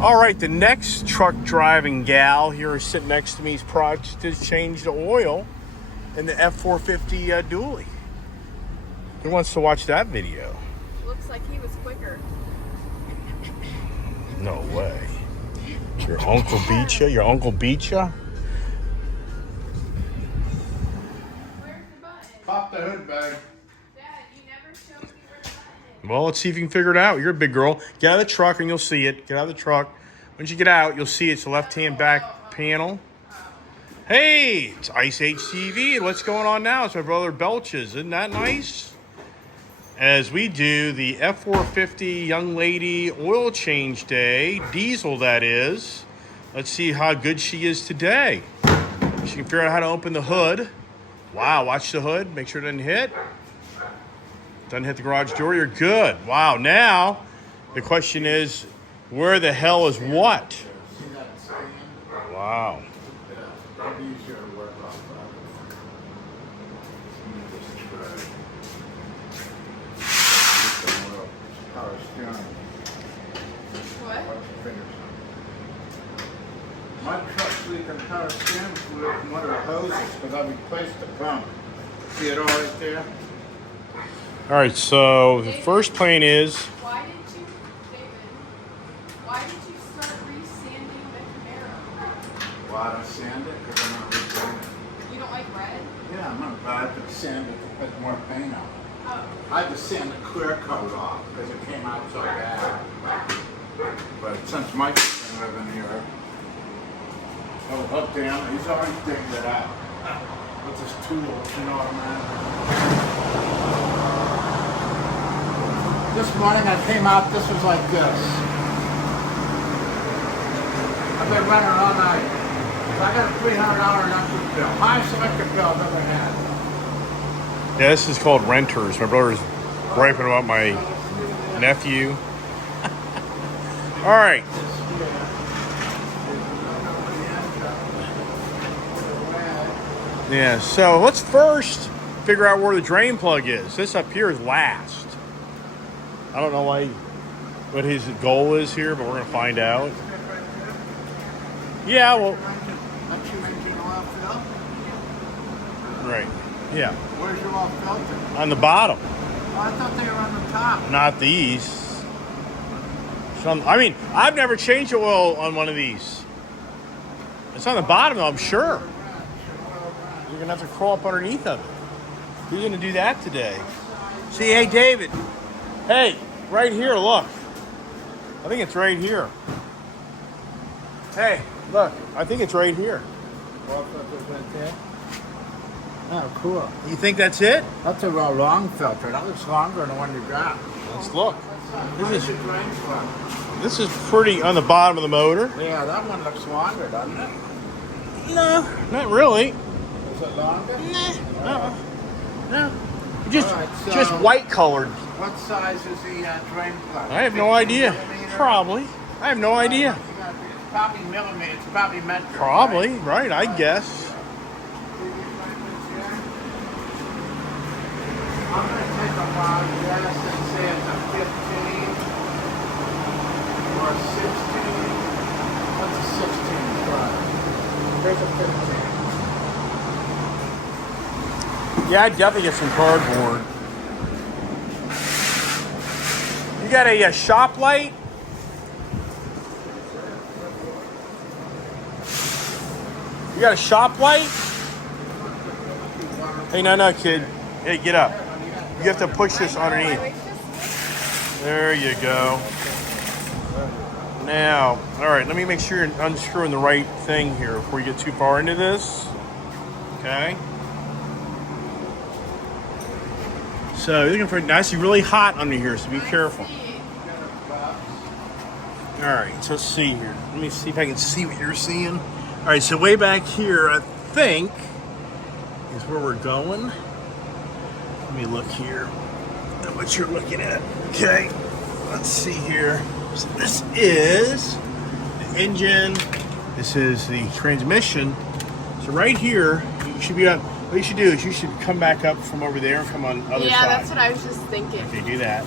All right, the next truck driving gal here is sitting next to me. He's probably just changed the oil in the F-450 dually. Who wants to watch that video? Looks like he was quicker. No way. Your uncle beat you? Your uncle beat you? Where's the button? Pop the hood bag. Dad, you never showed me where the button is. Well, let's see if you can figure it out. You're a big girl. Get out of the truck and you'll see it. Get out of the truck. Once you get out, you'll see it's the left-hand back panel. Hey, it's Ice HTV. What's going on now? It's my brother Belch's. Isn't that nice? As we do the F-450 young lady oil change day, diesel that is. Let's see how good she is today. She can figure out how to open the hood. Wow, watch the hood. Make sure it doesn't hit. Doesn't hit the garage door. You're good. Wow, now the question is, where the hell is what? Wow. What? My truck's leaking power steering fluid from one of the hoses because I replaced the pump. See it all right there? All right, so the first plane is, Why did you, David? Why did you start re-sanding the Camaro? Well, I don't sand it because I'm not redoing it. You don't like red? Yeah, I'm not bad to sand it to put more paint on. Oh. I had to sand the clear coat off because it came out so bad. But since Mike's been living here, he'll hook down. He's already digged it out with his tools, you know what I mean? This morning I came out, this was like this. I've been running all night. So I got a $300 electric bill. Highest electric bill I've ever had. yeah, this is called renters. My brother's griping about my nephew. All right. Yeah, so let's first figure out where the drain plug is. This up here is last. I don't know what his goal is here, but we're going to find out. Yeah, well, That's your engine oil filter? right. Yeah, Where's your oil filter? on the bottom, Oh, I thought they were on the top. not these. I mean, I've never changed the oil on one of these. It's on the bottom, though, I'm sure. You're going to have to crawl up underneath of it. Who's going to do that today? See, hey, David. Hey, right here, look. I think it's right here. Hey, look. I think it's right here. Oil filter's right there. Oh, cool. You think that's it? That's a real long filter. That looks longer than the one you got. Let's look. This is drain plug. This is pretty on the bottom of the motor. Yeah, that one looks longer, doesn't it? No, not really. Is it longer? No. Just, All right, so- just white colored. What size is the drain plug? I have no idea. Millimeter? Probably. I have no idea. It's probably millimeter. It's probably metric. Probably, Right? right, I guess. I'm going to take a wild guess and say it's a 15 or a 16. What's a 16 plug? Here's a 15. Yeah, I'd definitely get some cardboard. You got a shop light? You got a shop light? Hey, no, kid. Hey, get up. You have to push this underneath. There you go. Now, all right, let me make sure you're unscrewing the right thing here before you get too far into this. Okay. So you're looking for now. It's really hot under here, so be careful. All right, so let's see here. Let me see if I can see what you're seeing. All right, so way back here, I think, is where we're going. Let me look here at what you're looking at. Okay, let's see here. So this is the engine. This is the transmission. So right here, you should be on. What you should do is you should come back up from over there and come on the other side. Yeah, that's what I was just thinking. If you do that.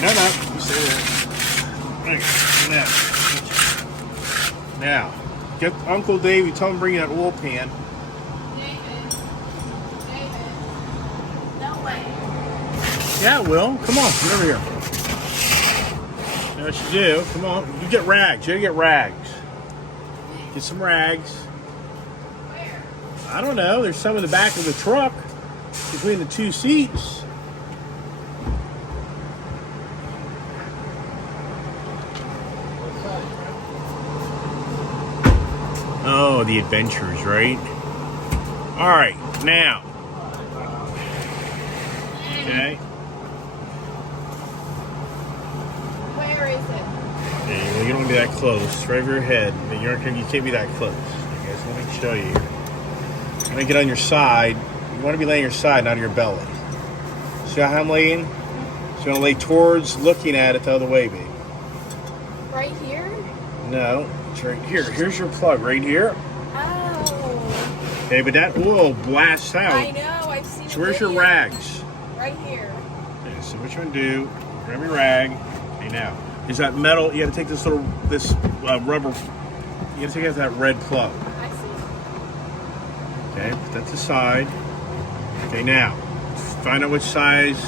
No, you stay there. Okay, now, get Uncle Davey. Tell him to bring you that oil pan. David. No way. Yeah, it will. Come on, get over here. That's what you do. Come on. You get rags. You gotta get rags. Get some rags. Where? I don't know. There's some in the back of the truck between the two seats. Oh, the adventures, right? All right, now. Okay. Where is it? Okay, well, you don't want to be that close. Right over your head. You can't be that close. Okay, so let me show you. I'm gonna get on your side. You want to be laying your side, not on your belly. See how I'm laying? So you're gonna lay towards, looking at it the other way, baby. Right here? No, it's right here. Here's your plug, right here. Oh. Okay, but that oil blasts out. I know, I've seen it. So where's your rags? Right here. Okay, so what you want to do? Grab your rag. Okay, now is that metal? You got to take this rubber. You got to take out that red plug. I see. Okay, put that to the side. Okay, now find out which size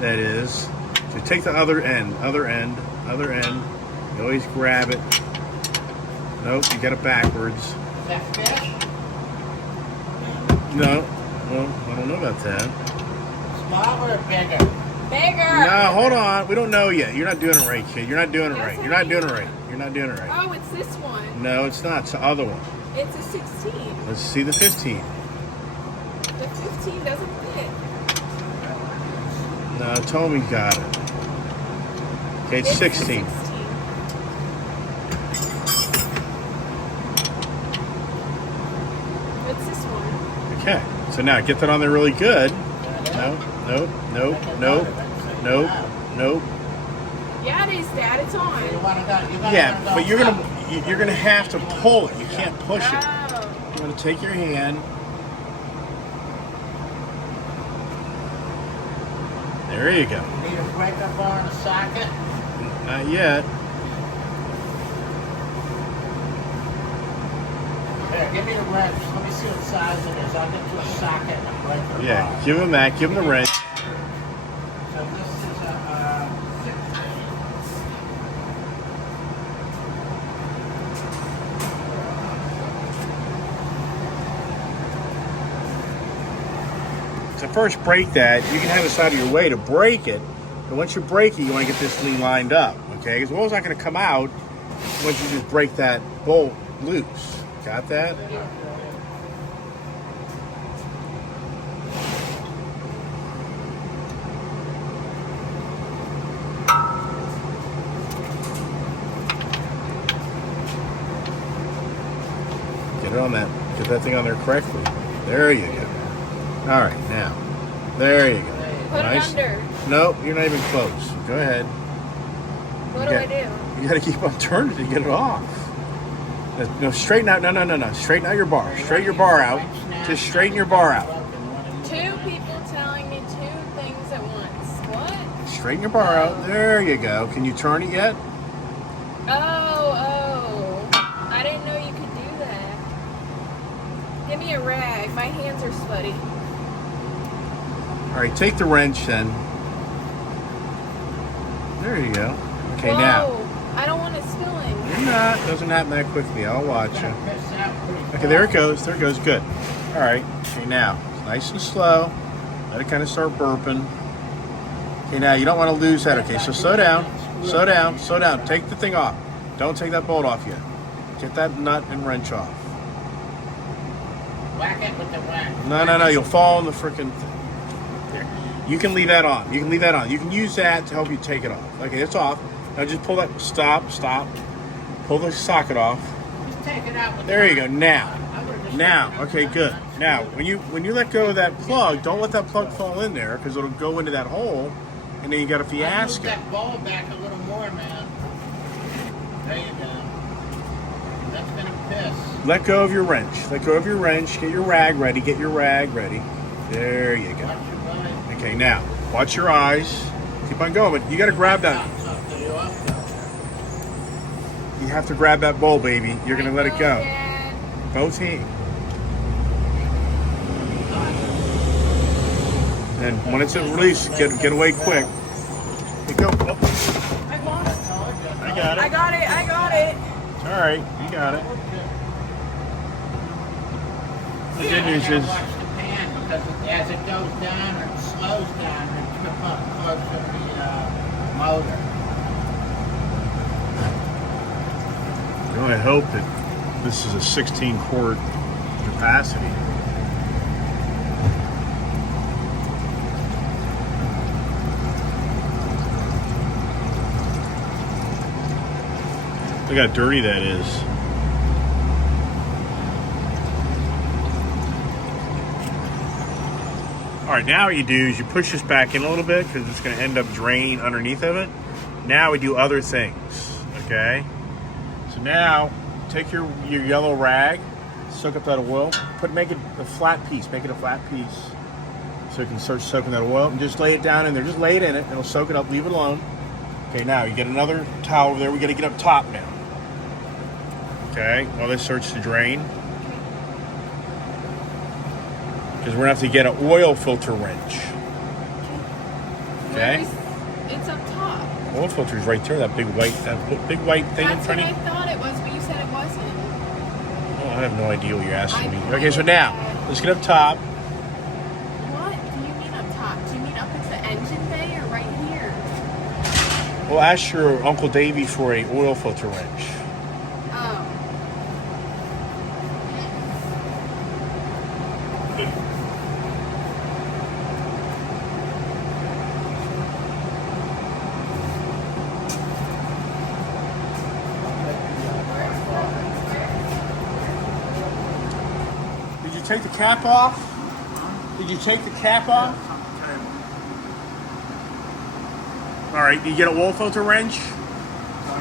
that is. So take the other end. You always grab it. Nope, you got it backwards. Is that fish? No, well, I don't know about that. Small or bigger? Bigger. No, hold on. We don't know yet. You're not doing it right, kid. You're not doing it Yes, right. I You're not doing it am. right. You're not doing it right. Oh, it's this one. No, it's not. It's the other one. It's a 16. Let's see the 15. The 15 doesn't fit. No, Tommy got it. Okay, it's It's 16. a 16. What's this one? Okay, so now get that on there really good. Nope. Yeah, it is, Dad. It's on. Yeah, but you're gonna have to pull it. You can't push it. Oh. You're gonna take your hand. There you go. Need a breaker bar and a socket? Not yet. Here, give me the wrench. Let me see what size it is. I'll get you a socket and a breaker bar. Yeah, give him that. Give him the wrench. So this is a 16. So first break that. You can have this out of your way to break it. But once you break it, you want to get this thing lined up. Okay? Because the oil's not going to come out once you just break that bolt loose. Got that? Get it on that. Get that thing on there correctly. There you go. All right, now. There you go. Put it under. Nope, you're not even close. Go ahead. What do I do? You got to keep on turning to get it off. No, straighten out. No. Straighten out your bar. Straighten your bar out. Just straighten your bar out. Two people telling me two things at once. What? Straighten your bar out. There you go. Can you turn it yet? Oh. I didn't know you could do that. Give me a rag. My hands are sweaty. All right, take the wrench then. There you go. Okay, Whoa, now. I don't want it spilling. You're not. Doesn't happen that quickly. I'll watch you. Okay, there it goes. There it goes. Good. All right. Okay, now. Nice and slow. Let it kind of start burping. Okay, now you don't want to lose that. Okay, so slow down. Slow down. Slow down. Take the thing off. Don't take that bolt off yet. Get that nut and wrench off. Whack it with the wrench. No. You'll fall in the freaking thing. There. You can leave that on. You can leave that on. You can use that to help you take it off. Okay, it's off. Now just pull that. Stop. Pull the socket off. Just take it out with There you the go. wrench. Now. I would've just Now. taken it out Okay, with the good. wrench. Now, when you let go of that plug, don't let that plug fall in there because it'll go into that hole, and then you got a Move fiasco. that ball back a little more, man. There you go. That's gonna piss. Let go of your wrench. Let go of your wrench. Get your rag ready. There you go. Watch your belly. Okay, now watch your eyes. Keep on going, but you got to grab that. You have to grab that bowl, baby. You're going to let it go. Dad. Both hands. And when it's released, get away quick. Hey, go. Oh, I lost. I got it. I got it. I got it. All right, you got it. The good news is, watch the pan because as it goes down or slows down, it trip up close to the motor. you know, I hope that this is a 16 quart capacity. Look how dirty that is. All right, now what you do is you push this back in a little bit because it's going to end up draining underneath of it. Now we do other things, okay? So now take your yellow rag, soak up that oil, make it a flat piece, so you can start soaking that oil and just lay it down in there. Just lay it in it, it'll soak it up, leave it alone. Okay, now you get another towel over there. We got to get up top now. Okay, while this starts to drain. Because we're going to have to get an oil filter wrench. Okay? It's up top. Oil filter is right there, that big white thing in That's front what of I you. thought it was, but you said it wasn't. Oh, I have no idea what you're asking me. I Okay, so now, let's get up top. What do you mean up top? Do you mean up at the engine bay or right here? We'll ask your Uncle Davey for a oil filter wrench. Oh. Did you take the cap off? Did you take the cap off? All right, you get an oil filter wrench? So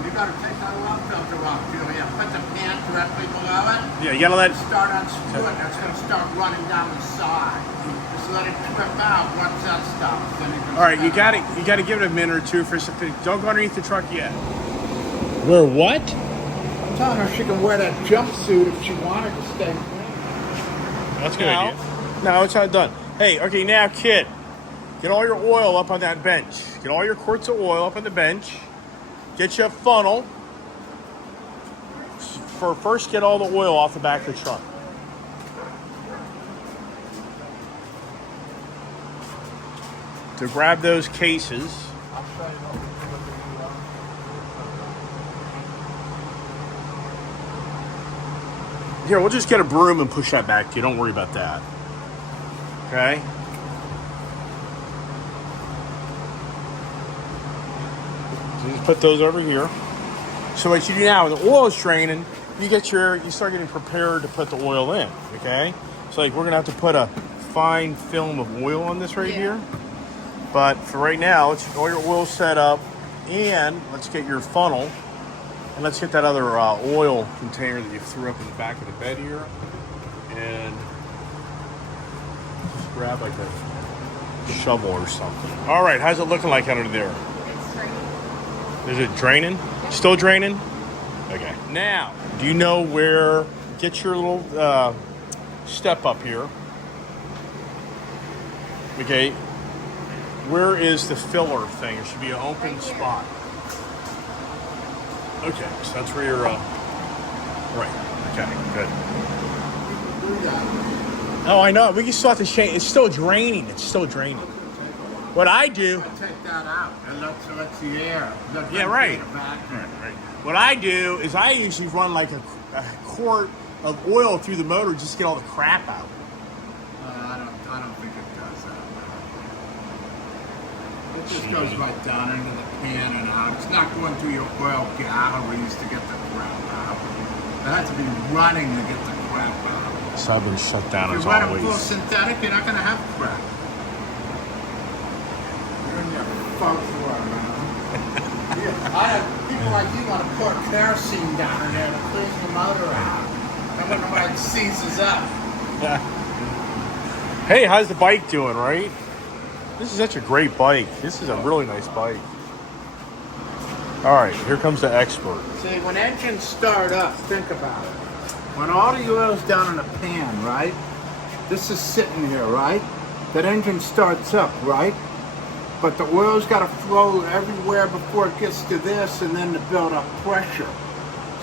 you got to take that oil filter off. You put the pan directly below it. Yeah, you gotta let it. Start unscrewing. It's going to start running down the side. Just let it trip out once that stops. Then you can All right, you start. got to give it a minute or two for something. Don't go underneath the truck yet. Where what? I'm telling her she can wear that jumpsuit if she wanted to stay clean. That's a good idea. No, it's not done. Hey, okay, now, kid, get all your oil up on that bench. Get all your quarts of oil up on the bench. Get you a funnel. First, get all the oil off the back of the truck. To grab those cases. I'll show you what we do with the Here, we'll just get a broom and push that back to you. Don't worry about that. Okay? So just put those over here. So what you do now, when the oil is draining, you start getting prepared to put the oil in. Okay? So like we're gonna have to put a fine film of oil on this right here. But for right now, let's get all your oil set up, and let's get your funnel. And let's get that other oil container that you threw up in the back of the bed here. And just grab like a shovel or something. All right, how's it looking like under there? It's draining. Is it draining? Still draining? Okay. Now, do you know where, get your little step up here. Okay. Where is the filler thing? There should be an open Right here. spot. Okay, so that's where you're, right. Okay, good. Oh, I know. We can still have to change. It's still draining. What I do. Take that out and let the air. Yeah, right. Right. What I do is I usually run like a quart of oil through the motor just to get all the crap out. I don't think it does that. It just goes right down into the pan and out. It's not going through your oil galleries to get the crap out. It has to be running to get the crap out. So I've been shut down If as you run it full always. synthetic, you're not going to have crap. You're in your folks world, man. People like you want to pour kerosene down in there to clean the motor out. I wonder why it seizes up. Hey, how's the bike doing, right? This is such a great bike. This is a really nice bike. All right, here comes the expert. See, when engines start up, think about it. When all the oil's down in a pan, right? This is sitting here, right? That engine starts up, right? But the oil's got to flow everywhere before it gets to this and then to build up pressure.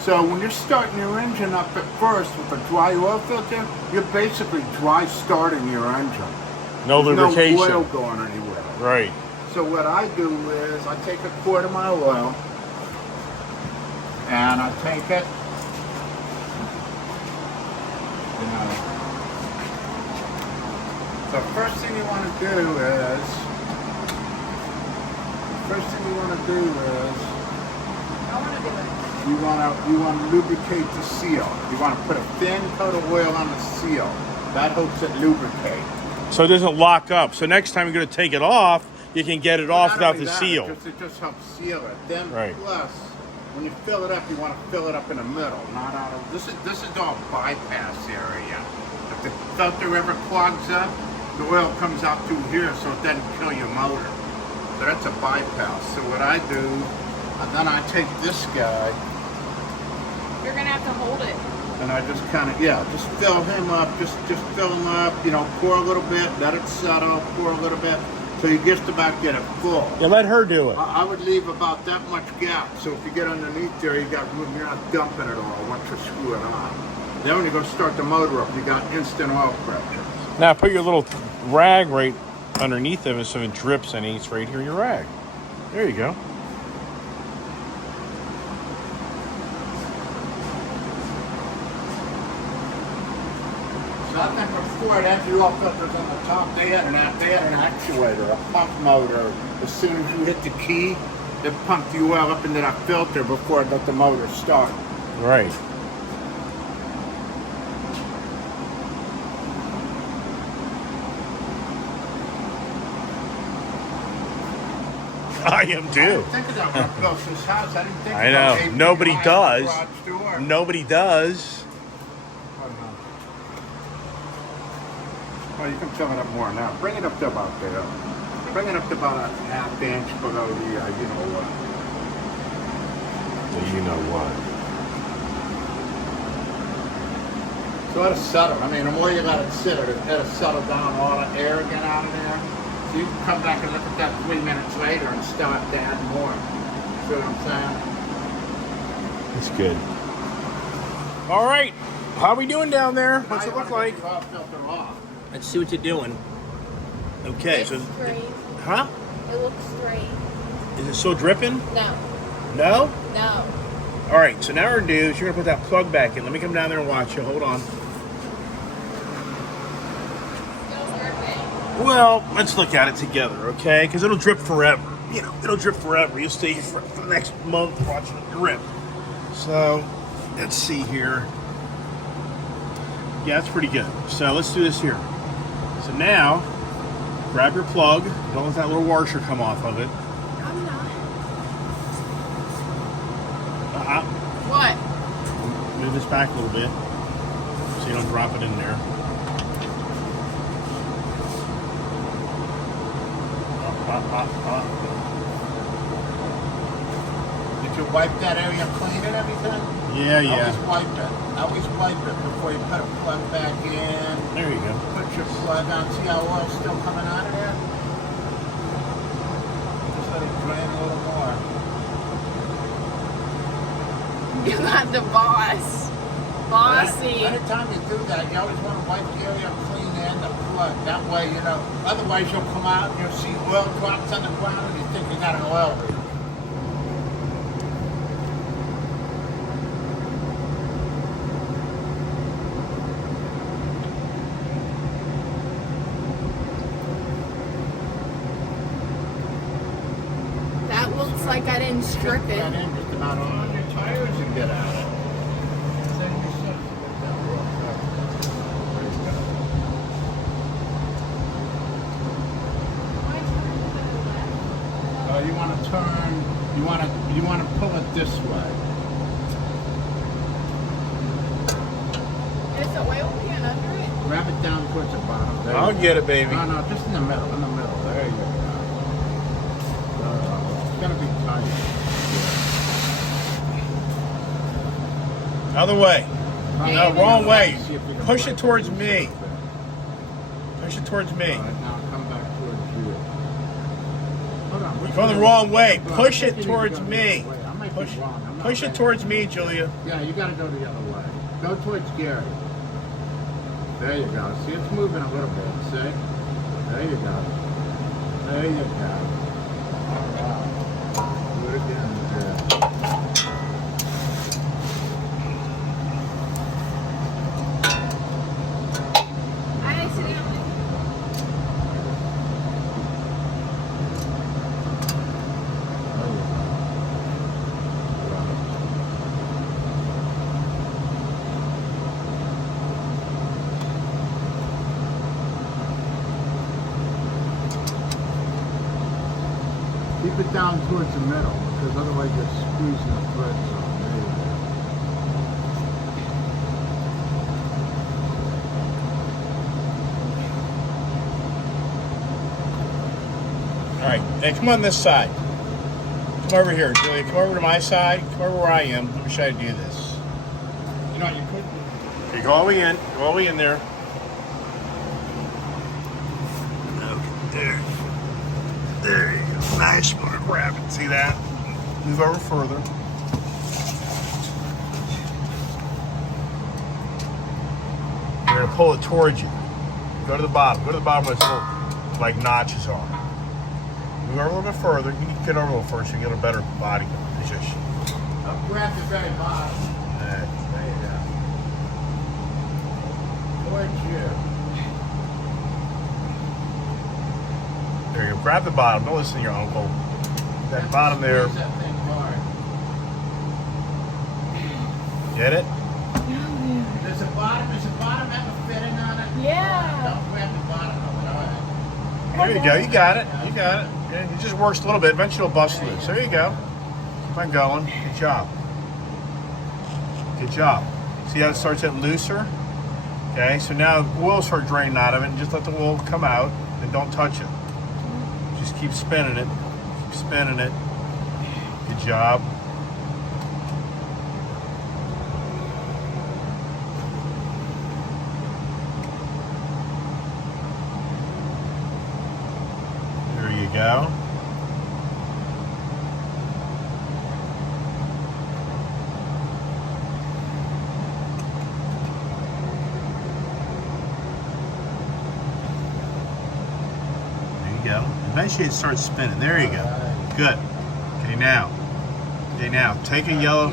So when you're starting your engine up at first with a dry oil filter, you're basically dry starting your engine. No lubrication. No oil going anywhere. Right. So what I do is I take a quart of my oil and I take it, you know. The first thing you want to do is, I want to do it. you want to lubricate the seal. You want to put a thin coat of oil on the seal. That helps it lubricate. So it doesn't lock up. So next time you're going to take it off, you can get it off Not without only the that, seal. It just helps seal it. Then Right. plus, when you fill it up, you want to fill it up in the middle, not out of. This is all bypass area. If the filter ever clogs up, the oil comes out through here, so it doesn't kill your motor. So that's a bypass. So what I do, and then I take this guy You're gonna have to hold it. and I just kind of, just fill him up, just fill him up, you know, pour a little bit, let it settle, pour a little bit, so you just about get it full. Yeah, let her do it. I would leave about that much gap, so if you get underneath there, you got room, you're not dumping it all once you screw it on. Then when you go start the motor up, you got instant oil pressure. Now put your little rag right underneath them so it drips and eats right here in your rag. There you go. So I think before it had the oil filters on the top, they had an actuator, a pump motor. As soon as you hit the key, it pumped the oil up into that filter before it let the motor start. Right. I am too. I didn't think of that when I built this house. I didn't think I about know. API Nobody in the does. garage door. Nobody does. Well, you can fill it up more now. Bring it up to about there. Bring it up to about a half inch below the, you know what. You know what? So let it settle. I mean, the more you let it sit, it'll settle down all the air get out of there. So you can come back and look at that 3 minutes later and start to add more. See what I'm saying? It's good. All right. How we doing down there? What's Now it you look wanna like? get the oil filter off. Let's see what you're doing. Okay, It's so straight. huh? It looks straight. Is it still dripping? No. No? No. All right, so now what we're gonna do is you're gonna put that plug back in. Let me come down there and watch you. Hold on. Still dripping. Well, let's look at it together, okay? Because it'll drip forever. You know, it'll drip forever. You'll stay for the next month watching it drip. So, let's see here. Yeah, that's pretty good. So let's do this here. So now, grab your plug. Don't let that little washer come off of it. I'm not. What? Move this back a little bit so you don't drop it in there. Up. Did you wipe that area clean and everything? Yeah. Always wipe it before you put a plug back in. There you go. Put your plug on. See how oil's still coming out of there? Just let it drain a little more. You're not the boss. Bossy. Anytime you do that, you always want to wipe the area clean and the plug. That way, you know, otherwise you'll come out and you'll see oil drops on the ground and you think you got an oil leak. That looks like I didn't strip Get it. in just about on your tires and get out. Then you should get that oil up. There you go. You want to turn. You want to pull it this way. Is the oil can under it? Grab it down towards the bottom. There I'll you go. get it, baby. No, just in the middle. In the middle. There you go. It's gonna be tight. Other way. No, wrong way. See if we can Push break it towards loose a me. little bit. Push it towards me. All right, now come back towards you. Hold on. You're going the wrong way. Hold on, Push I it think you towards need to go the me. other way. I might Push, be wrong. I'm not push it right. towards me, Julia. Yeah, you gotta go the other way. Go towards Gary. There you go. See, it's moving a little bit. See? There you go. There you go. All right. Do it again. Yeah. I sit down. There you go. Keep it down towards the middle, because otherwise you're squeezing the threads on. There you go. All right, hey, come on this side. Come over here, Julia. Come over to my side. Come over where I am. Let me show you how to do this. You know what you could do? Okay, go all the way in. Go all the way in there. Okay, there. There you go. Nice. I'm gonna grab it. See that? Move over further. You're gonna pull it towards you. Go to the bottom. Go to the bottom where it's little, like notches are. Move over a little bit further. You need to get over a little first so you get a better body position. Grab the very bottom. There. There you go. Towards you. There you go. Grab the bottom. Don't listen to your uncle. That bottom there. Squeeze that thing hard. Get it? Does the bottom have a fitting on it? Yeah. Don't grab the bottom of it. All right. There you go. You got it. You got it. And it just works a little bit. Eventually it'll bust loose. There you go. Keep on going. Good job. Good job. See how it starts getting looser? Okay, so now the oil start draining out of it, and just let the oil come out and don't touch it. Just keep spinning it. Keep spinning it. Good job. There you go. Go. Eventually it starts spinning. There you go. Good. Okay, now. Okay, now. Take a yellow.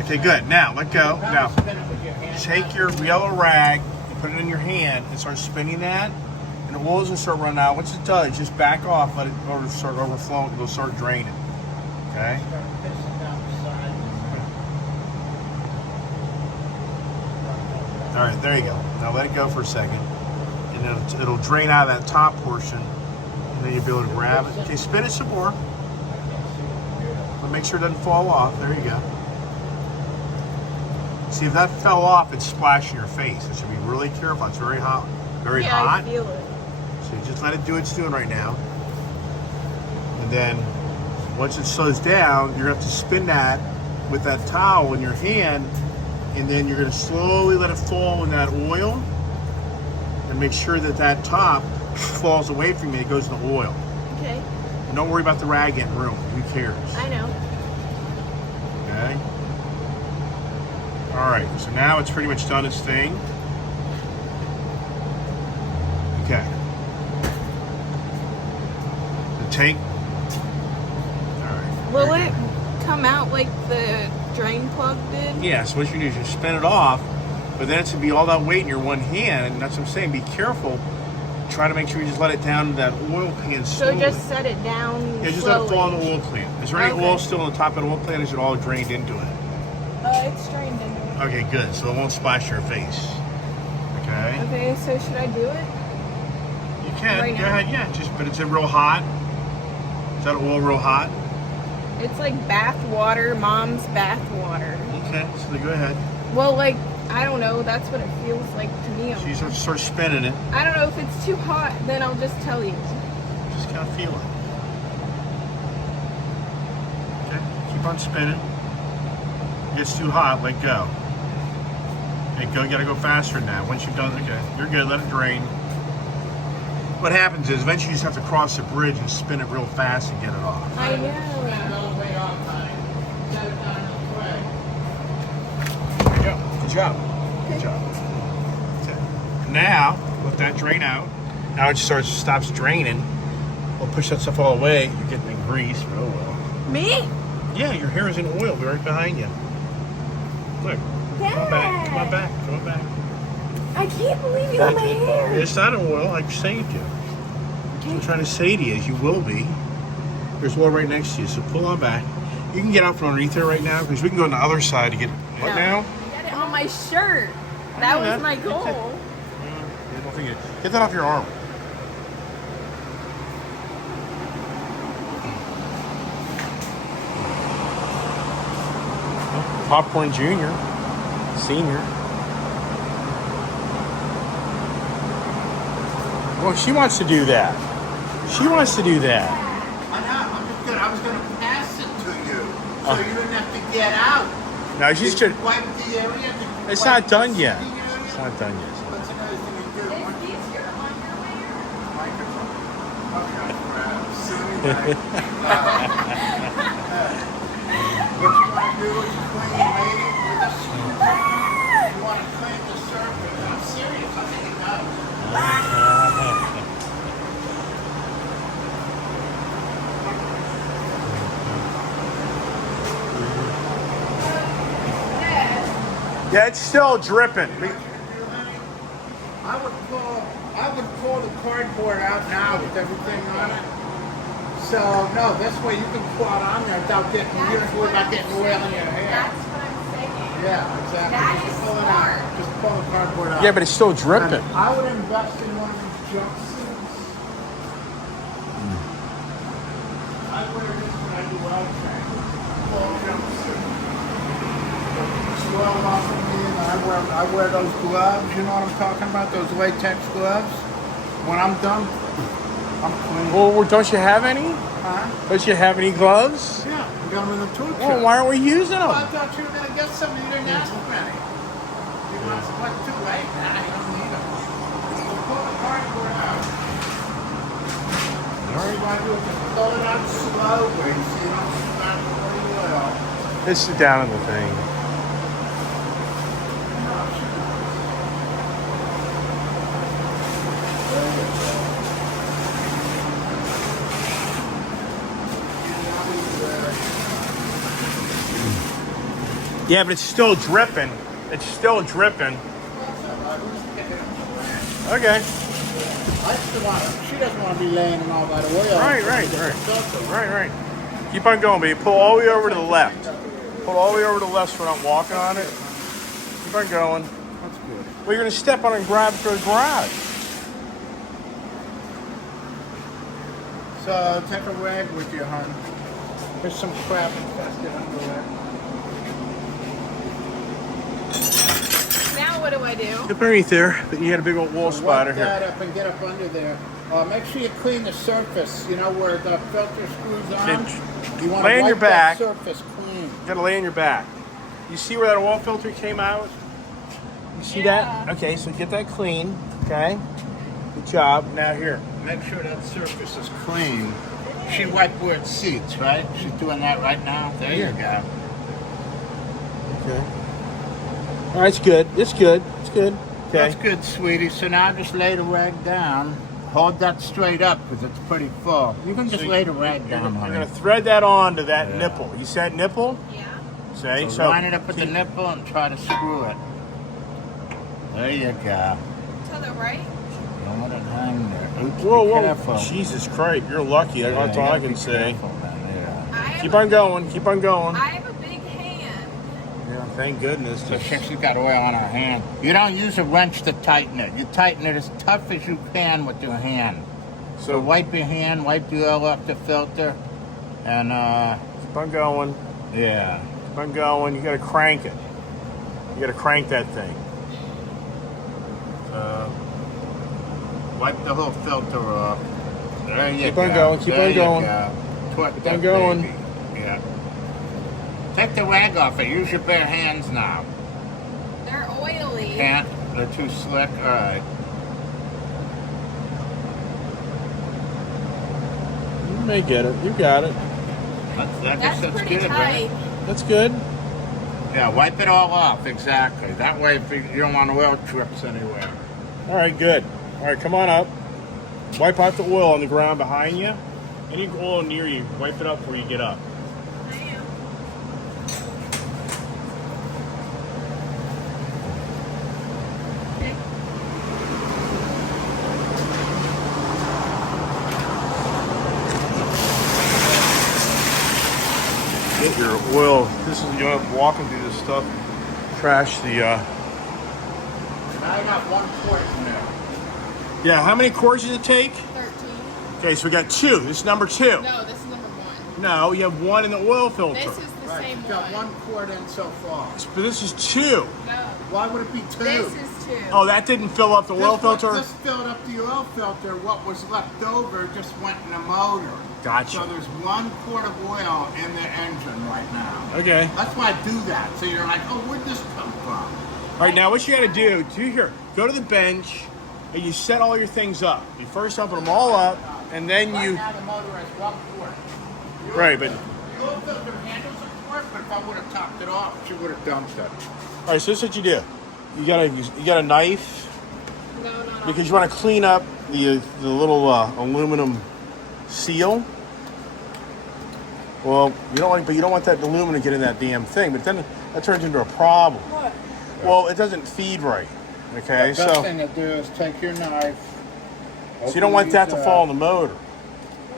Okay, good. Now, let go. Now, take your yellow rag and put it in your hand and start spinning that. And the oil's going to start running out. Once it does, just back off. Let it start overflowing. It'll start draining. Okay? All right, there you go. Now let it go for a second. And then it'll drain out of that top portion, and then you'll be able to grab it. Okay, spin it some more. But make sure it doesn't fall off. There you go. See, if that fell off, it's splashing your face. So you should be really careful. It's very hot. Very Yeah, hot. I feel it. So you just let it do what it's doing right now. And then once it slows down, you're going to have to spin that with that towel in your hand, and then you're going to slowly let it fall in that oil. And make sure that that top falls away from you. It goes in the oil. Okay. And don't worry about the rag getting ruined. Who cares? I know. Okay. All right. So now it's pretty much done its thing. Okay. The take. All right. Will it come out like the drain plug did? Yeah. So what you do is you spin it off. But then it's going to be all that weight in your one hand, and that's what I'm saying. Be careful. Try to make sure you just let it down to that oil pan slowly. So just set it down. Yeah, just slowly. let it fall in the oil pan. Is there any Okay. oil still on the top of the oil pan? Or is it all drained into it? It's drained into it. Okay, good. So it won't splash your face. Okay. Okay, so should I do it? You can. Right Go now? ahead. Yeah. But it's real hot. Is that oil real hot? It's like bath water, mom's bath water. Okay. So then go ahead. Well, like, I don't know. That's what it feels like to me. So you start spinning it. I don't know if it's too hot. Then I'll just tell you. Just kind of feel it. Okay, keep on spinning. It gets too hot, let go. Okay, go. You gotta go faster than that. Once you've done, okay, you're good. Let it drain. What happens is eventually you just have to cross the bridge and spin it real fast and get it off. I know. There you go. Good job. Good job. Okay. Now, let that drain out. Now it stops draining. We'll push that stuff all away. You're getting the grease real well. Me? Yeah, your hair is in oil. We're right behind you. Look. Come on back. Come on back. Come on back. I can't believe you have my hair. It's not in oil. I saved you. What I'm trying to say to you is you will be. There's oil right next to you, so pull on back. You can get out from underneath there right now because we can go on the other side to get. What now? Get it on my shirt. That was my goal. I don't think get that off your arm. Popcorn Junior, Senior. Well, she wants to do that. She wants to do that. I know. I was gonna pass it to you, so you didn't have to get out. No, she's just. Wipe the area. It's not done yet. It's not done yet. What's another thing you do? It's easier on your hair. Microphone. Okay, crap. Silly What you want to do is clean, lady, with a screwdriver. You want to clean the surface. I'm serious. I think it does. Yeah, it's still dripping. I would pull the cardboard out now with everything on it. So no, this way you can pull it on there without getting. You don't have to worry about getting oil in your hair. That's what I'm saying. Yeah, exactly. That Just is pull it smart. out. Just pull the cardboard out. Yeah, but it's still dripping. And I would invest in one of these jumpsuits. I wear this when I do well training. Full jumpsuit. Swell off of me, and I wear those gloves. You know what I'm talking about? Those latex gloves. When I'm done, I'm clean. Well, don't you have any? Huh? Don't you have any gloves? Yeah, we got them in the tool Well, truck. why aren't we using Well, I them? thought you were gonna get some. You didn't ask for any. You want some? What's too late? Nah, you don't need them. So pull the cardboard out. All you gotta do is just pull it out slowly, so you don't start pouring oil. Just sit down in the thing. Yeah, but it's still dripping. It's still dripping. Okay. I still want. She doesn't want to be laying in all that oil. Right. Keep on going, baby. Pull all the way over to the left. Pull all the way over to the left so we're not walking on it. Keep on going. That's good. Well, you're going to step on it and grab it for the garage. So take a rag with you, hon. There's some crap infested underwear. Now what do I do? Get underneath there, but you had a big old wool spider Wipe here. that up and get up under there. Make sure you clean the surface. You know where the filter screws on. You want to Lay on wipe your back. that surface clean. You gotta lay on your back. You see where that oil filter came out? You see that? Okay, so get that clean. Okay. Good job. Now here. Make sure that surface is clean. She wiped where it seats, right? She's doing that right now. There you go. Okay. All right, it's good. It's good. It's good. Okay. That's good, sweetie. So now just lay the rag down. Hold that straight up because it's pretty full. You can just lay the rag down, You're honey. gonna thread that onto that Yeah. nipple. You said nipple? Yeah. Say So line it up with the nipple and try to screw it. There you go. To the right? Don't let it hang there. Oops, Whoa, be whoa. careful. Jesus Christ, you're lucky. Yeah, That's you all I gotta can be say. careful, man. Yeah. Keep on going. Keep on going. I have a big hand. Yeah, thank goodness. So she's got oil on her hand. You don't use a wrench to tighten it. You tighten it as tough as you can with your hand. So wipe your hand, wipe the oil off the filter, and Keep on going. yeah. Keep on going. You gotta crank it. You gotta crank that thing. Wipe the whole filter off. There you Keep go. on going, keep There on you going. go. Twerk Keep that on going. baby. Yeah. Take the rag off it. Use your bare hands now. They're oily. Can't. They're too slick. All right. You may get it. You got it. That's pretty good, tight. right? That's good. Yeah, wipe it all off. Exactly. That way, if you don't want oil drips anywhere. All right, good. All right, come on up. Wipe out the oil on the ground behind you. Any oil near you, wipe it up before you get up. I am. Okay. Get your oil. This is, you know, walking through this stuff. Trash the, I got 1 quart in there. Yeah, how many quarts does it take? 13. Okay, so we got 2. This is number 2. No, this is number 1. No, you have 1 in the oil filter. This is the Right, same you got one. 1 quart in so far. But this is 2. No. Why would it be 2? This is 2. Oh, that didn't fill up the oil filter? This filled up the oil filter. What was left over just went in the motor. Gotcha. So there's 1 quart of oil in the engine right now. Okay. That's why I do that. So you're like, oh, where'd this come from? All right, now what you got to do here, go to the bench and you set all your things up. You first open them all up and then Right you, now the motor has 1 quart. right, but, The oil filter handles a quart, but if I would have topped it off, she would have dumped it. all right, so this is what you do. You got a knife No, no, no. because you want to clean up the little aluminum seal. Well, you don't want that aluminum to get in that damn thing, but then that turns into a problem. What? Well, it doesn't feed right. Okay, The best so thing to do is take your knife. you don't want that to fall in the motor.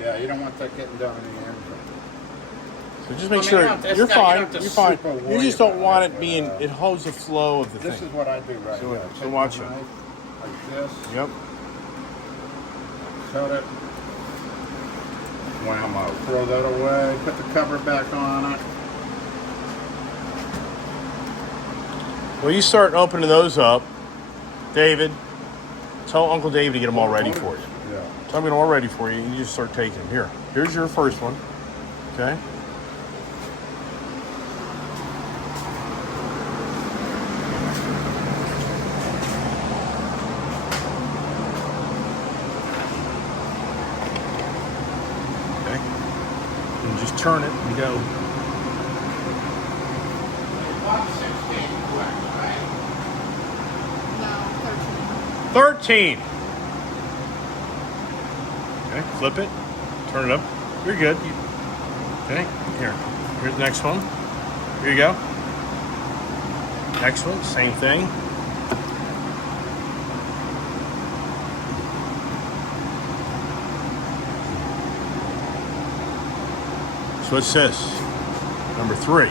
Yeah, you don't want that getting down in the engine. So just I make mean, sure you don't- it's you're not- you fine. don't have to You're fine. super You worry just don't about want it, it being. but, It holds the flow of the This thing. is what I do right So- here. so Take watch the it. knife like this, Yep. cut it, whammo, throw that away, put the cover back on it. Well, you start opening those up, David. Tell Uncle David to get them all ready for you. Yeah. Tell him to get them all ready for you, and you just start taking them. Here's your first one. Okay. Okay. And just turn it and go. 116 quick, right? No, 13. 13. Okay, flip it, turn it up. You're good. Okay, here's the next one. Here you go. Next one, same thing. So what's this? Number 3.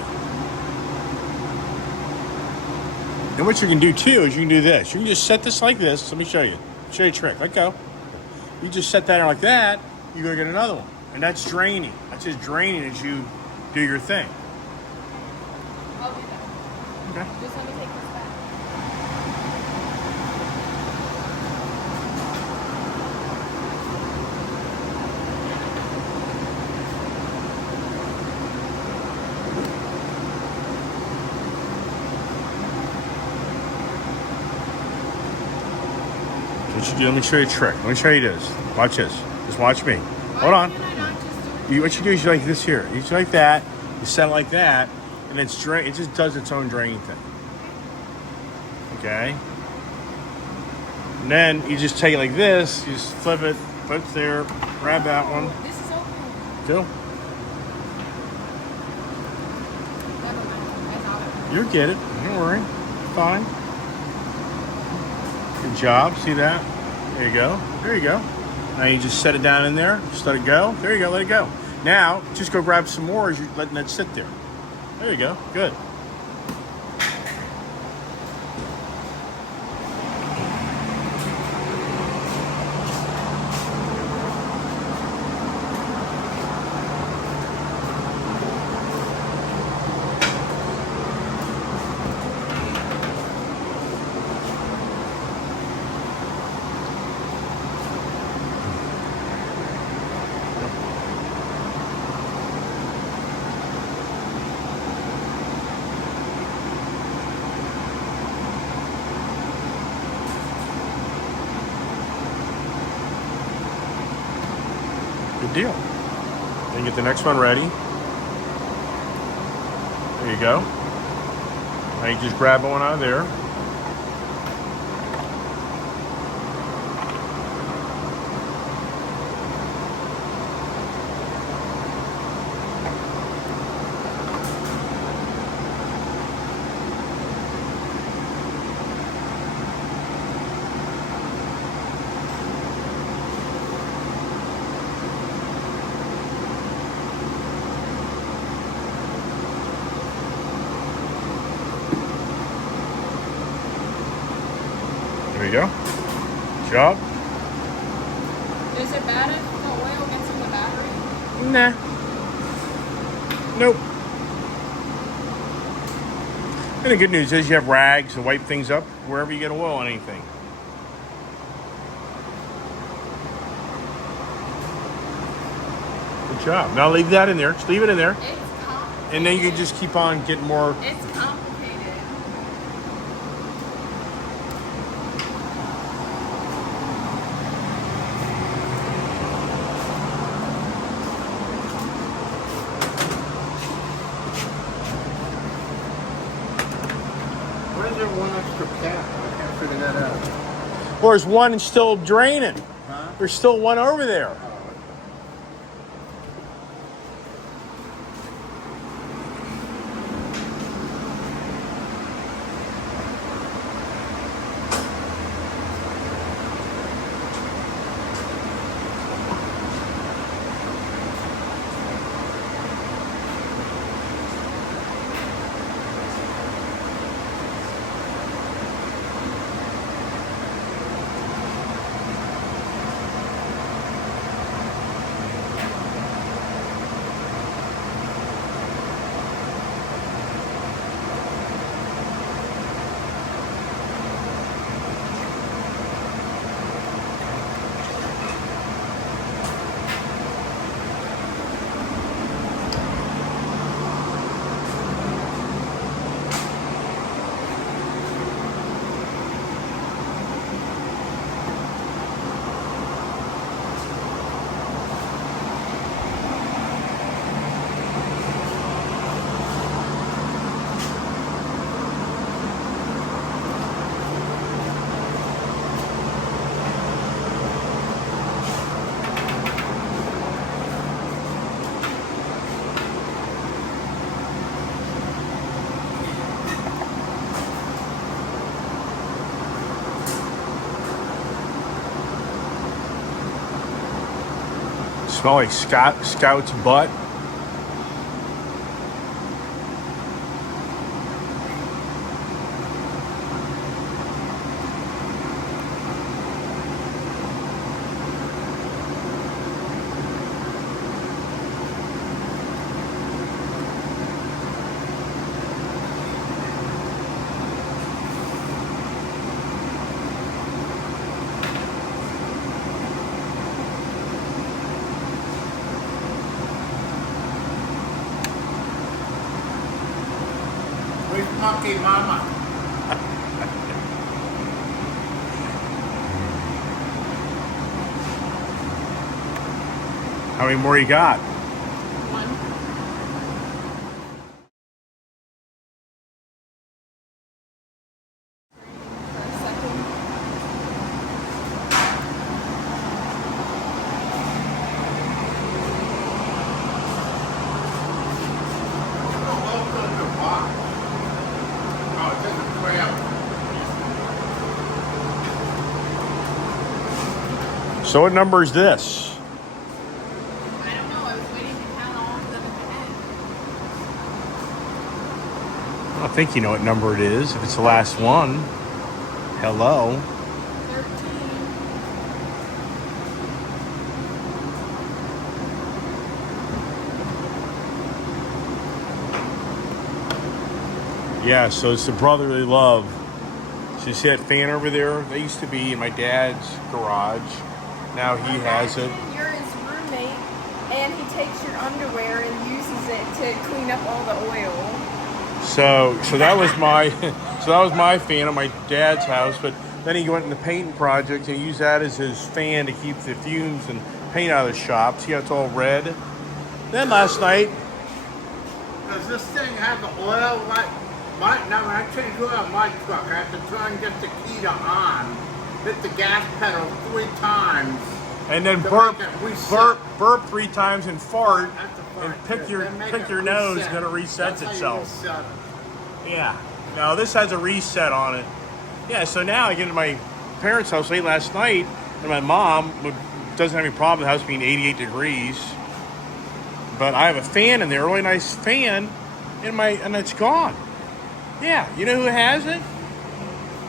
And what you can do too is you can do this. You can just set this like this. Let me show you. Show you a trick. Let go. You just set that in like that, you're gonna get another one. And that's draining. That's just draining as you do your thing. I'll do that. Okay. Just let me take this back. What you do, let me show you a trick. Let me show you this. Watch this. Just watch me. Hold on. Why can't I not just do What you do is you like this here. You just like that. You set it like that, and it just does its own draining thing. Okay. And then you just take it like this. You just flip it there. Grab that one. This is open. Go. Never mind. I thought it. You'll get it. Don't worry. Fine. Good job. See that? There you go. There you go. Now you just set it down in there. Just let it go. There you go. Let it go. Now, just go grab some more as you're letting that sit there. There you go. Good. Good deal. Then get the next one ready. There you go. Now you just grab one out of there. There you go. Good job. Is it bad if the oil gets in the battery? Nah. Nope. And the good news is you have rags to wipe things up wherever you get oil on anything. Good job. Now leave that in there. Just leave it in there. It's complicated. And then you can just keep on getting more. It's complicated. Where's there one extra cap? I can't figure that out. Well, there's one still draining. Huh? There's still one over there. Smell like Scout's butt. Where's Monkey Mama? How many more you got? One. For a second. Oh, it's in the trailer. So what number is this? I don't know. I was waiting to count all of them in my head. I don't think you know what number it is. If it's the last one. Hello. 13. Yeah, so it's the brotherly love. So you see that fan over there? That used to be in my dad's garage. Now he has it. Imagine you're his roommate, and he takes your underwear and uses it to clean up all the oil. So that was my fan at my dad's house. But then he went in the painting project and he used that as his fan to keep the fumes and paint out of the shop. See how it's all red? Then last night, Does this thing have the oil? Now when I change oil on my truck, I have to try and get the key to on. Hit the gas pedal 3 times. and then To burp, make it reset. burp 3 times and fart, That's a and fart, pick yeah. your Then make pick it your nose, reset. and then it resets That's how you itself. reset it. Yeah. No, this has a reset on it. Yeah. So now I get to my parents' house late last night, and my mom doesn't have any problem with the house being 88 degrees. But I have a fan in there, a really nice fan, and it's gone. Yeah, you know who has it?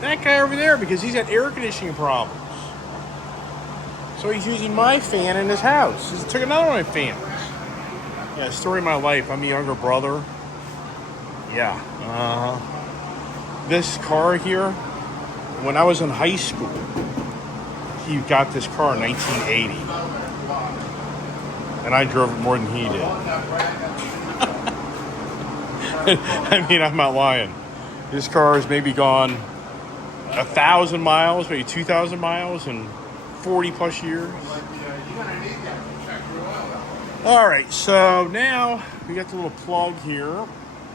That guy over there, because he's got air conditioning problems. So he's using my fan in his house. He took another one of my fans. Yeah, story of my life. I'm the younger brother. Yeah. This car here, when I was in high school, he got this car in 1980. And I drove it more than he did. I mean, I'm not lying. This car has maybe gone 1,000 miles, maybe 2,000 miles in 40 plus years. All right, so now we got the little plug here. Know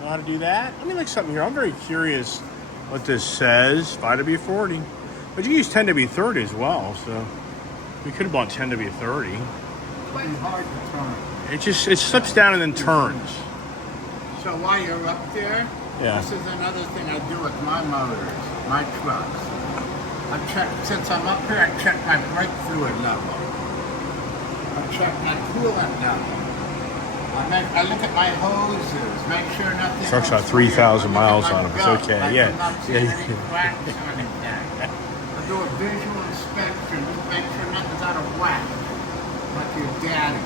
how to do that? Let me look something here. I'm very curious what this says. 5W40. But you can use 10W30 as well, so we could have bought 10W30. It's hard to turn. It slips down and then turns. So while you're up there, Yeah. this is another thing I do with my motors, my trucks. Since I'm up here, I check my brake fluid level. I check my coolant level. I look at my hoses, make sure nothing. Truck's got looks 3,000 weird. I look miles at my on 'em. It's belt, okay, like yeah. I'm not seeing Yeah. any cracks or anything. I do a visual inspection, just make sure nothing's out of whack, like your daddy.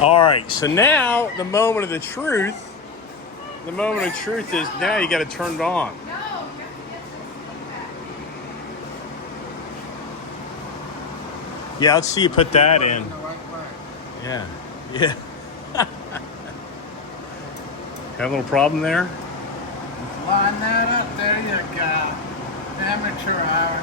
All right, so now the moment of the truth. The moment of truth is now you got to turn it on. No, you have to get this. Yeah, let's see you put that in. The right way. Yeah, yeah. Have a little problem there? Line that up, there you go. Amateur hour.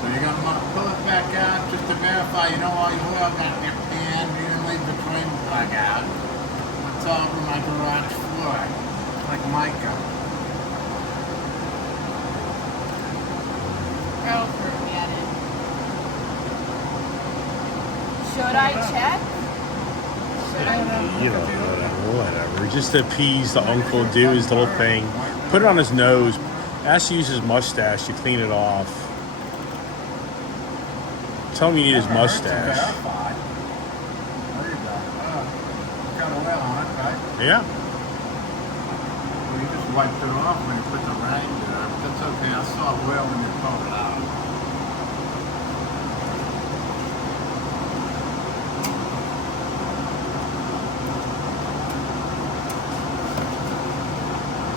So you're gonna want to pull it back out just to verify you know all your oil got in your pan. You didn't leave the drain plug out. It's all over my garage floor, like mica. Go forget it. Should I check? Should I? You know, whatever. Just to appease the uncle, do his little thing. Put it on his nose. Ask to use his mustache to clean it off. Tell him you need his mustache. Verified. There you go. Oh, got oil on it, right? Yeah. Well, you just wiped it off when you put the rag there. That's okay. I saw oil when you pulled it out.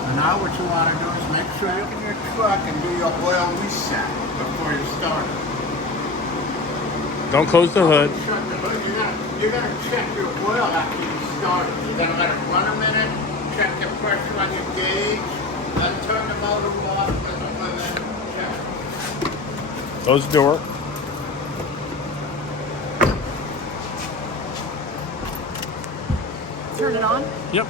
And now what you want to do is make sure you get your truck and do your oil reset before you start it. Don't close the hood. Shut the hood. You're gonna check your oil after you start it. You're gonna let it run a minute, check the pressure on your gauge, then turn the motor off, and then check. Close the door. Turn it on. Yep.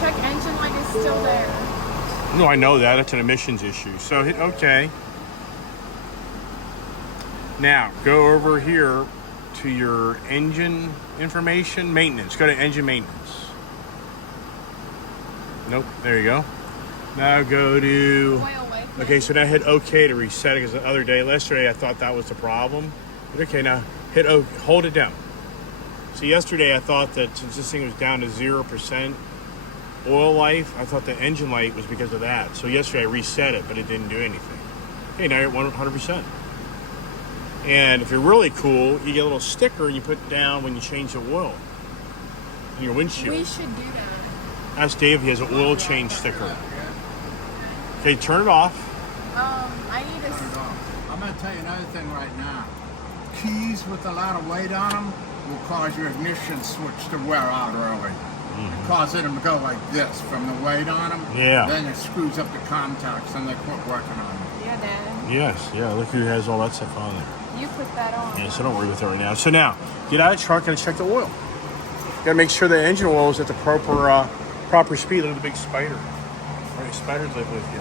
Check engine light is still there. No, I know that. It's an emissions issue. So hit OK. Now, go over here to your engine information, maintenance. Go to engine maintenance. Nope, there you go. Now go to... Oil wipe. Okay, so now hit OK to reset it because the other day, yesterday, I thought that was the problem. But okay, now hit O, hold it down. So yesterday I thought that since this thing was down to 0% oil life, I thought the engine light was because of that. So yesterday I reset it, but it didn't do anything. Okay, now you're at 100%. And if you're really cool, you get a little sticker and you put it down when you change the oil in your windshield. We should do that. Ask Dave if he has an oil change sticker. Okay, turn it off. I need a. I'm gonna tell you another thing right now. Keys with a lot of weight on them will cause your ignition switch to wear out early. causes them to go like this from the weight on them. Yeah. Then it screws up the contacts and they quit working on them. Yeah, Dad. Yes, yeah. Look who has all that stuff on there. You put that on. Yeah, so don't worry with it right now. So now, get out of the truck and check the oil. You gotta make sure the engine oil is at the proper speed. Look at the big spider. All right, spiders live with you.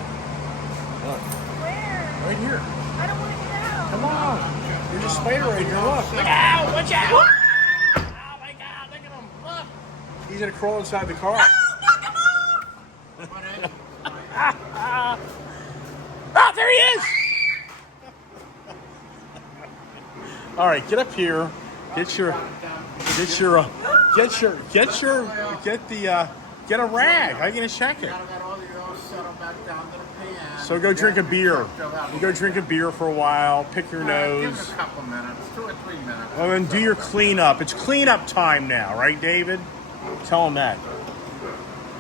Look, Where? right here. I don't want to get out. Come on. There's a spider right here. Look. Look out! Watch out! Oh my God! Look at him! Look. He's gonna crawl inside the car. Oh, there he is! All right, get up here. Get a rag. How are you gonna check it? So go drink a beer. You go drink a beer for a while. Pick your Give it nose. a couple minutes, 2 or 3 minutes. Well, then do your cleanup. It's cleanup time now, right, David? Tell him that.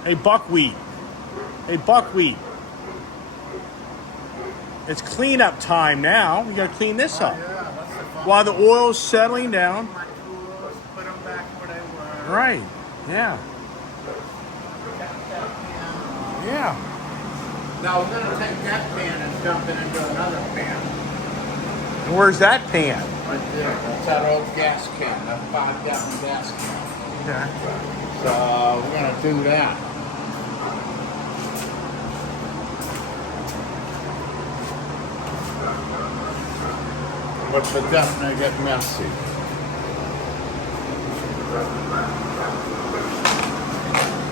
Hey, buckwheat. Hey, buckwheat. It's cleanup time now. You gotta clean this up. Yeah, that's the fun. While the oil's settling down. My tools, put them back where they were. Right. Yeah. Yeah. Now we're gonna take that pan and dump it into another pan. And where's that pan? Right there. That's that old gas can, that 5-gallon gas can. Okay. So we're gonna do that. Which will definitely get messy.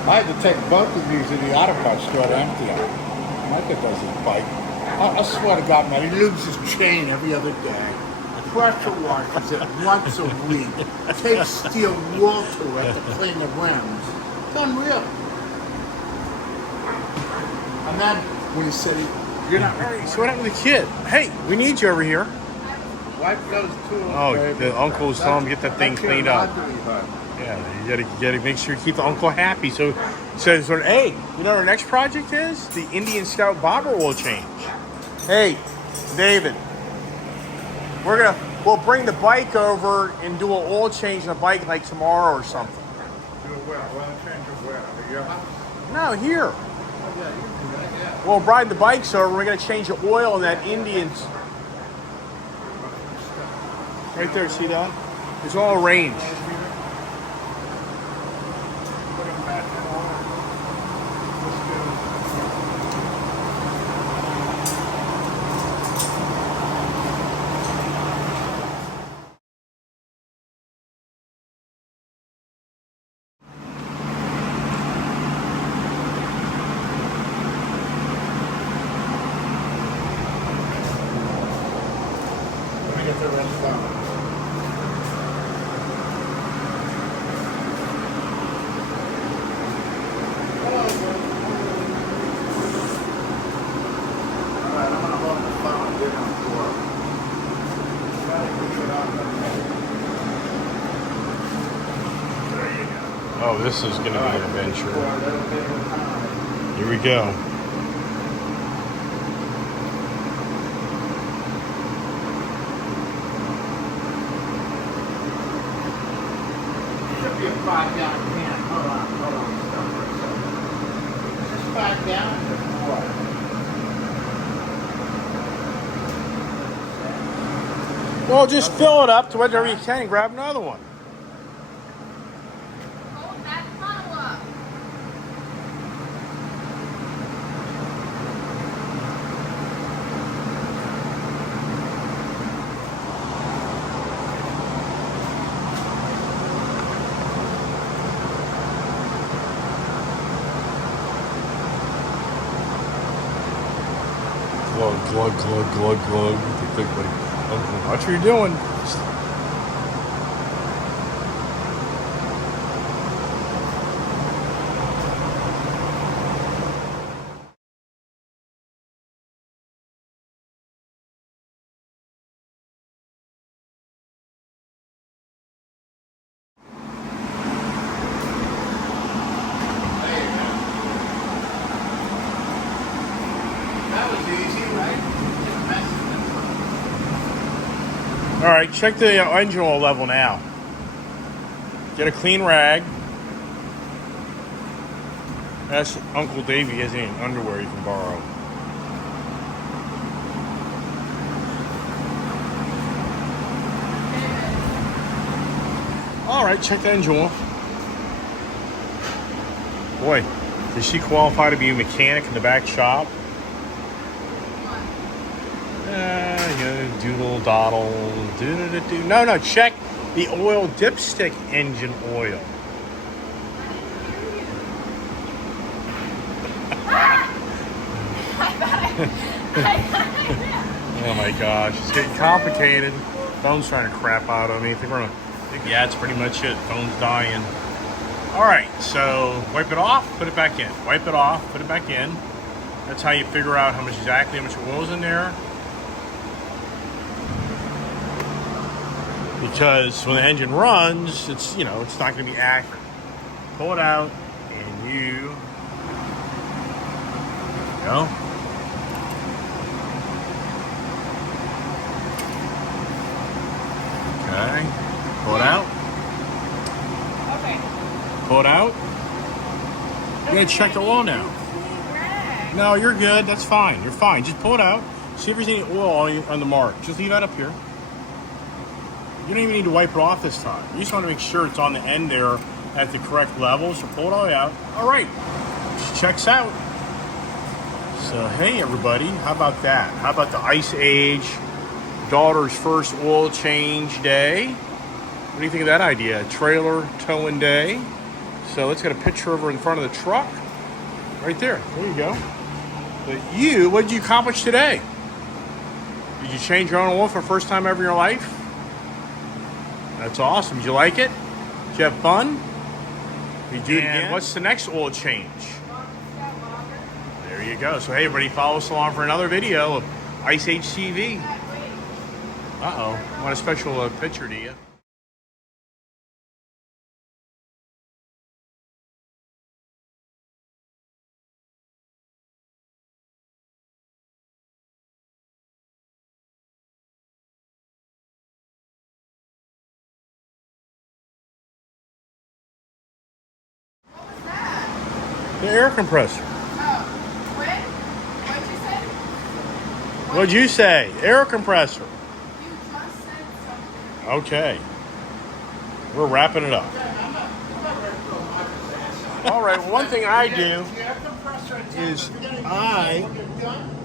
I had to take both of these to the auto parts store to empty them. Micah does his bike. I swear to God, man, he loses his chain every other day. Pressure washes it once a week. Takes steel wool to it to clean the rims. It's unreal. And then when you say you're not All right, so what happened to the kid? Hey, we need you over here. wipe those tools. Oh, baby. the uncle's telling him to get that thing That's your cleaned up. laundry hood. Yeah, you gotta make sure you keep the uncle happy. So, hey, you know what our next project is? The Indian Scout bobber oil change. Hey, David, we'll bring the bike over and do an oil change on the bike like tomorrow or something. Do it well. Well, change it well. At your house? No, here. Oh, yeah, you can do that, yeah. We'll ride the bikes over. We're gonna change the oil in that Indians. Right there, see that? It's all arranged. Put them back in order. Let me get the rest done. Alright, I'm gonna hold the phone and get on for it. Gotta keep it on the There you go. Oh, this is gonna be an adventure. For a little bit of time. Here we go. Should be a 5-gallon can. Hold on. Stop for a second. Is this 5 gallons or more? Well, just fill it up to whatever you can and grab another one. Hold that funnel up. Glug, glug, glug, glug, glug. Uncle, watch what you're doing. There you go. That was easy, right? Just messing this up. All right, check the engine oil level now. Get a clean rag. That's Uncle Davey. He has any underwear you can borrow. All right, check the engine off. Boy, does she qualify to be a mechanic in the back shop? Doodle doddle. Doo-doo-doo-doo. No, check the oil dipstick engine oil. Oh my gosh, it's getting complicated. Phone's trying to crap out on me. Yeah, that's pretty much it. Phone's dying. All right, so wipe it off, put it back in. Wipe it off, put it back in. That's how you figure out how much oil's in there. Because when the engine runs, it's not going to be accurate. Pull it out, and you go. Okay, pull it out. Okay. Pull it out. You gotta check the oil now. No, you're good. That's fine. You're fine. Just pull it out. See if there's any oil on the mark. Just leave that up here. You don't even need to wipe it off this time. You just want to make sure it's on the end there at the correct level. So pull it all out. All right. Checks out. So, hey, everybody. How about that? How about the Ice Age daughter's first oil change day? What do you think of that idea? Trailer towing day. So let's get a picture of her in front of the truck. Right there. There you go. But what did you accomplish today? Did you change your own oil for the first time ever in your life? That's awesome. Did you like it? Did you have fun? Did you do it again? What's the next oil change? There you go. So hey, everybody, follow us along for another video of Ice Age TV. Uh-oh. Want a special picture, do you? The air compressor. Oh, when? What'd What'd you say? you say? Air compressor. You just said something. Okay. We're wrapping it up. All right, well, one thing I do is I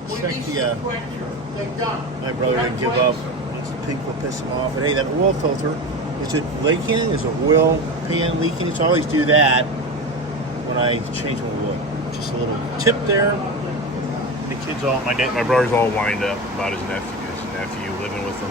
check the, my brother didn't give up. The pink will piss him off. But hey, that oil filter, is it leaking? Is the oil pan leaking? So I always do that when I change my oil. Just a little tip there. The kids my brother's all wind up about his nephew living with him.